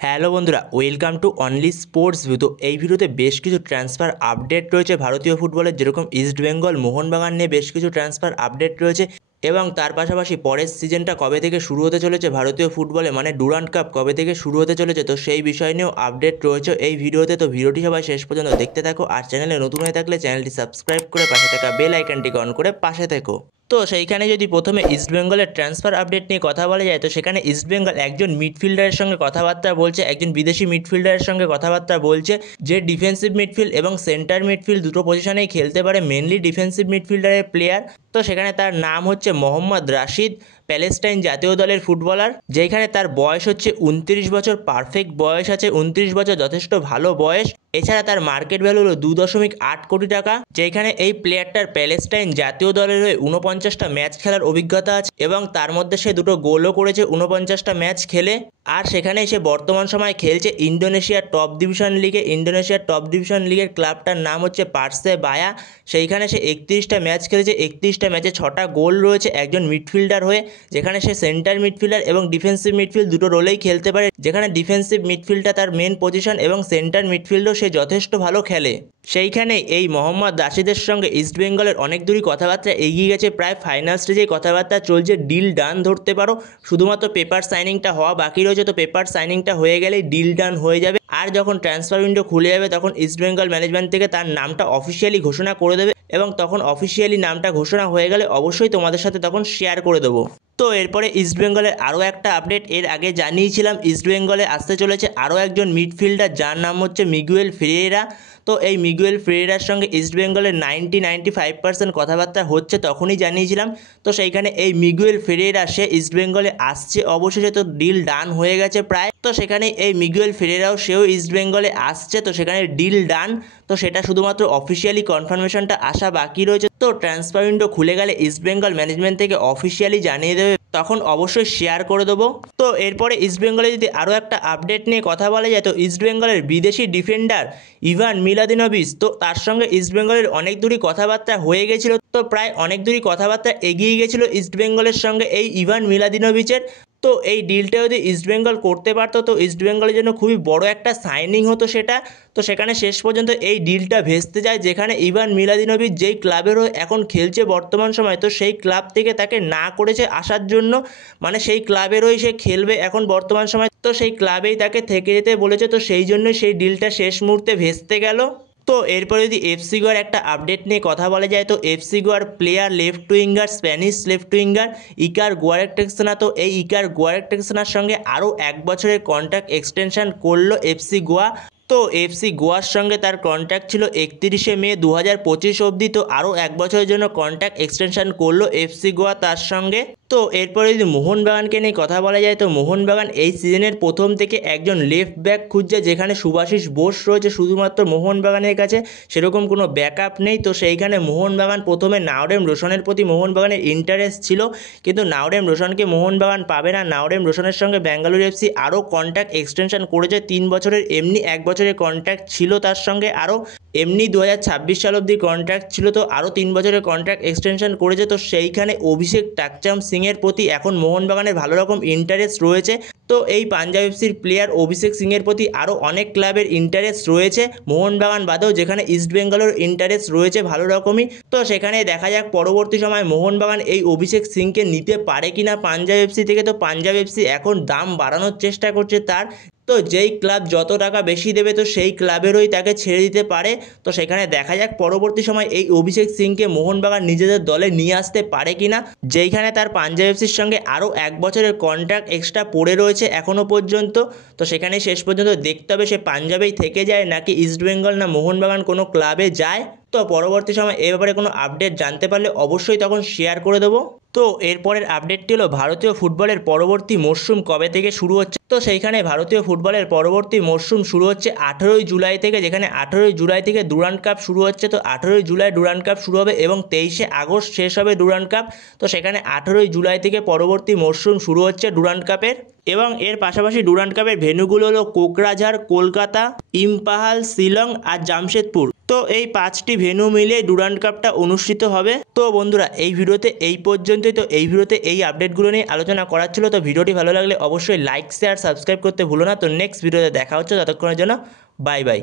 Hello বন্ধুরা, welcome to only sports view. তো এই ভিডিওতে বেশ কিছু ট্রান্সফার আপডেট রয়েছে ভারতীয় ফুটবলের, যেরকম ইস্ট বেঙ্গল মোহনবাগান নিয়ে বেশ কিছু ট্রান্সফার আপডেট রয়েছে এবং তার পাশাপাশি পরের সিজনটা কবে থেকে শুরু হতে চলেছে ভারতীয় ফুটবলে, মানে ডুরান্ড কাপ কবে থেকে শুরু হতে চলেছে, তো সেই বিষয় নিয়েও আপডেট রয়েছে এই ভিডিওতে। তো ভিডিওটি সবাই শেষ পর্যন্ত দেখতে থাকো, আর চ্যানেলে নতুন হয়ে থাকলে চ্যানেলটি সাবস্ক্রাইব করে পাশে থাকা বেল আইকনটিকে অন করে পাশে থেকো। তো সেইখানে যদি প্রথমে ইস্টবেঙ্গলের ট্রান্সফার আপডেট নিয়ে কথা বলা যায়, তো সেখানে ইস্টবেঙ্গল একজন মিডফিল্ডারের সঙ্গে কথাবার্তা বলছে, একজন বিদেশি মিডফিল্ডারের সঙ্গে কথাবার্তা বলছে, যে ডিফেন্সিভ মিডফিল্ড এবং সেন্টার মিডফিল্ড দুটো পজিশনেই খেলতে পারে, মেনলি ডিফেন্সিভ মিডফিল্ডারের প্লেয়ার। তো সেখানে তার নাম হচ্ছে মোহাম্মদ রাশিদ, প্যালেস্টাইন জাতীয় দলের ফুটবলার, যেখানে তার বয়স হচ্ছে 29 বছর, পারফেক্ট বয়স আছে 29 বছর, যথেষ্ট ভালো বয়স। এছাড়া তার মার্কেট ভ্যালু হলো 2.8 কোটি টাকা, যেখানে এই প্লেয়ারটার প্যালেস্টাইন জাতীয় দলের হয়ে 49টা ম্যাচ খেলার অভিজ্ঞতা আছে এবং তার মধ্যে সে দুটো গোলও করেছে 49টা ম্যাচ খেলে। আর সেখানে সে বর্তমান সময়ে খেলছে ইন্দোনেশিয়ার টপ ডিভিশন লিগে। ইন্দোনেশিয়ার টপ ডিভিশন লিগের ক্লাবটার নাম হচ্ছে পার্সেবায়া। সেইখানে সে 31টা ম্যাচ খেলেছে, 31টা ম্যাচে 6টা গোল রয়েছে একজন মিডফিল্ডার হয়ে, যেখানে সে সেন্টার মিডফিল্ডার এবং ডিফেন্সিভ মিডফিল্ড দুটো রোলেই খেলতে পারে, যেখানে ডিফেন্সিভ মিডফিল্ডটা তার মেন পজিশন এবং সেন্টার মিডফিল্ডও সে যথেষ্ট ভালো খেলে। সেইখানে এই মোহাম্মদ রাশিদের সঙ্গে ইস্টবেঙ্গলের অনেক দূরই কথাবার্তা এগিয়ে গেছে, প্রায় ফাইনাল স্টেজে কথাবার্তা চলছে, ডিল ডান ধরতে পারো। শুধুমাত্র পেপার সাইনিংটা হওয়া বাকি রয়েছে, তো পেপার সাইনিংটা হয়ে গেলেই ডিল ডান হয়ে যাবে। আর যখন ট্রান্সফার উইন্ডো খুলে যাবে তখন ইস্টবেঙ্গল ম্যানেজমেন্ট থেকে তার নামটা অফিসিয়ালি ঘোষণা করে দেবে এবং তখন অফিসিয়ালি নামটা ঘোষণা হয়ে গেলে অবশ্যই তোমাদের সাথে তখন শেয়ার করে দেবো। তো এরপরে ইস্টবেঙ্গলের আরও একটা আপডেট, এর আগে জানিয়েছিলাম ইস্টবেঙ্গলে আসতে চলেছে আরও একজন মিডফিল্ডার, যার নাম হচ্ছে মিগুয়েল ফেরেইরা। তো এই মিগুয়েল ফেরেইরার সঙ্গে ইস্টবেঙ্গলের 95% কথাবার্তা হচ্ছে, তখনই জানিয়েছিলাম। তো সেইখানে এই মিগুয়েল ফেরেইরা সে ইস্টবেঙ্গলে আসছে অবশেষে, তো ডিল ডান হয়ে গেছে প্রায়। তো সেখানে এই মিগুয়েল ফেরেইরাও সেও ইস্টবেঙ্গলে আসছে, তো সেখানে ডিল ডান। তো সেটা শুধুমাত্র অফিসিয়ালি কনফার্মেশনটা আসা বাকি রয়েছে। তো ট্রান্সফার উইন্ডো খুলে গেলে ইস্টবেঙ্গল ম্যানেজমেন্ট থেকে অফিসিয়ালি জানিয়ে দেবে, তখন অবশ্যই শেয়ার করে দেবো। তো এরপরে ইস্টবেঙ্গলে যদি আরও একটা আপডেট নিয়ে কথা বলা যায়, তো ইস্টবেঙ্গলের বিদেশি ডিফেন্ডার ইভান মিলাদিনোভিচ, তো তার সঙ্গে ইস্টবেঙ্গলের অনেক দূরই কথাবার্তা হয়ে গেছিলো, তো প্রায় অনেক দূরই কথাবার্তা এগিয়ে গেছিলো ইস্টবেঙ্গলের সঙ্গে এই ইভান মিলাদিনোভিচের। তো এই ডিলটা যদি ইস্টবেঙ্গল করতে পারতো তো ইস্টবেঙ্গলের জন্য খুবই বড় একটা সাইনিং হতো সেটা। তো সেখানে শেষ পর্যন্ত এই ডিলটা ভেস্তে যায়, যেখানে ইভান মিলাদিনোভিচ যেই ক্লাবের হয়ে এখন খেলছে বর্তমান সময়, তো সেই ক্লাব থেকে তাকে না করেছে আসার জন্য, মানে সেই ক্লাবের হয়ে সে খেলবে এখন বর্তমান সময়, তো সেই ক্লাবেই তাকে থেকে যেতে বলেছে, তো সেই জন্যই সেই ডিলটা শেষ মুহূর্তে ভেস্তে গেল। তো এরপরে যদি এফসি গোয়ার একটা আপডেট নিয়ে কথা বলা যায়, তো এফসি গোয়ার player left winger, Spanish left winger Iker Guarrotxena, তো এই ইকার গুয়ারেটেক্সেনার সঙ্গে আরও 1 বছরের কন্ট্রাক্ট এক্সটেনশন করলো এফসি গোয়া। তো এফসি গোয়ার সঙ্গে তার কন্ট্রাক্ট ছিল 31শে মে 2025 অবধি, তো আরও 1 বছরের জন্য কন্ট্রাক্ট এক্সটেনশন করলো এফসি গোয়া তার সঙ্গে। তো এরপরে যদি মোহনবাগানকে নিয়ে কথা বলা যায়, তো মোহনবাগান এই সিজনের প্রথম থেকে একজন লেফট ব্যাক খুঁজছে, যেখানে শুভাশিস বোস রয়েছে শুধুমাত্র মোহনবাগানের কাছে, সেরকম কোনো ব্যাকআপ নেই। তো সেইখানে মোহনবাগান প্রথমে নাওরেম রোশনের প্রতি মোহনবাগানের ইন্টারেস্ট ছিল, কিন্তু নাওরেম রোশনকে মোহনবাগান পাবে না। নাওরেম রোশনের সঙ্গে ব্যাঙ্গালোর এফসি আরও কন্ট্রাক্ট এক্সটেনশন করেছে 3 বছরের, এমনি 1 বছরের কন্ট্রাক্ট ছিল তার সঙ্গে, আরও এমনি 2026 সাল অবধি কন্ট্রাক্ট ছিল, তো আরও 3 বছরের কন্ট্রাক্ট এক্সটেনশন করেছে। তো সেইখানে অভিষেক টাকচাম সিংয়ের প্রতি এখন মোহনবাগানের ভালো রকম ইন্টারেস্ট রয়েছে। তো এই পাঞ্জাব এফসির প্লেয়ার অভিষেক সিংয়ের প্রতি আরও অনেক ক্লাবের ইন্টারেস্ট রয়েছে মোহনবাগান বাদেও, যেখানে ইস্টবেঙ্গলের ইন্টারেস্ট রয়েছে ভালো রকমই। তো সেখানে দেখা যাক পরবর্তী সময় মোহনবাগান এই অভিষেক সিংকে নিতে পারে কিনা পাঞ্জাব এফসি থেকে। তো পাঞ্জাব এফসি এখন দাম বাড়ানোর চেষ্টা করছে তার, তো যেই ক্লাব যত টাকা বেশি দেবে তো সেই ক্লাবেরই তাকে ছেড়ে দিতে পারে। তো সেখানে দেখা যাক পরবর্তী সময় এই অভিষেক সিংকে মোহনবাগান নিজেদের দলে নিয়ে আসতে পারে কিনা, যেইখানে তার পাঞ্জাব এফসির সঙ্গে আরও 1 বছরের কন্ট্রাক্ট এক্সট্রা পড়ে রয়েছে এখনও পর্যন্ত। তো সেখানে শেষ পর্যন্ত দেখতে হবে সে পাঞ্জাবেই থেকে যায় নাকি ইস্টবেঙ্গল না মোহনবাগান কোনো ক্লাবে যায়। তো পরবর্তী সময় এ ব্যাপারে কোনো আপডেট জানতে পারলে অবশ্যই তখন শেয়ার করে দেবো। তো এরপরের আপডেটটি হলো ভারতীয় ফুটবলের পরবর্তী মরশুম কবে থেকে শুরু হচ্ছে। তো সেইখানে ভারতীয় ফুটবলের পরবর্তী মরশুম শুরু হচ্ছে 18ই জুলাই থেকে, যেখানে 18ই জুলাই থেকে ডুরান্ড কাপ শুরু হচ্ছে। তো 18ই জুলাই ডুরান্ড কাপ শুরু হবে এবং 23শে আগস্ট শেষ হবে ডুরান্ড কাপ। তো সেখানে 18ই জুলাই থেকে পরবর্তী মরশুম শুরু হচ্ছে ডুরান্ড কাপের, এবং এর পাশাপাশি ডুরান্ড কাপের ভেন্যুগুলো হলো কোকরাঝাড়, কলকাতা, ইম্পাহাল, শিলং আর জামশেদপুর। তো এই 5টি ভেন্যু মিলে ডুরান্ড কাপটা অনুষ্ঠিত হবে। তো বন্ধুরা এই ভিডিওতে এই পর্যন্তই। তো এই ভিডিওতে এই আপডেটগুলো নিয়ে আলোচনা করার ছিল। তো ভিডিওটি ভালো লাগলে অবশ্যই লাইক শেয়ার সাবস্ক্রাইব করতে ভুলো না। তো নেক্সট ভিডিওতে দেখা হচ্ছে, ততক্ষণের জন্য বাই বাই।